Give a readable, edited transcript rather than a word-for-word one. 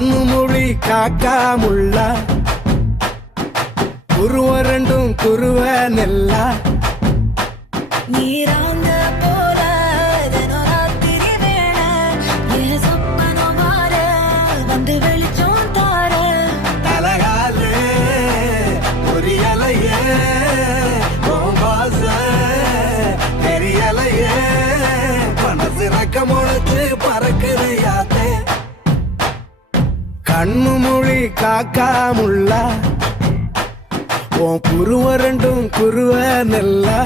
கண்ணு மொழி காக்கா முள்ளா குருவ ரெண்டும் குருவ நெல்லா நீராங்க போல தினராத்திரி வேளை என் சொப்பனம் மாற வந்து வெளிச்சம் தார தலகாலே புரியலையே பாச தெரியலையே மனசு ரக்கமுழுத்து பறக்குதையாத்தே கண்ணு மொழி காக்கா முள்ளா உன் குருவ ரெண்டும் குருவ நெல்லா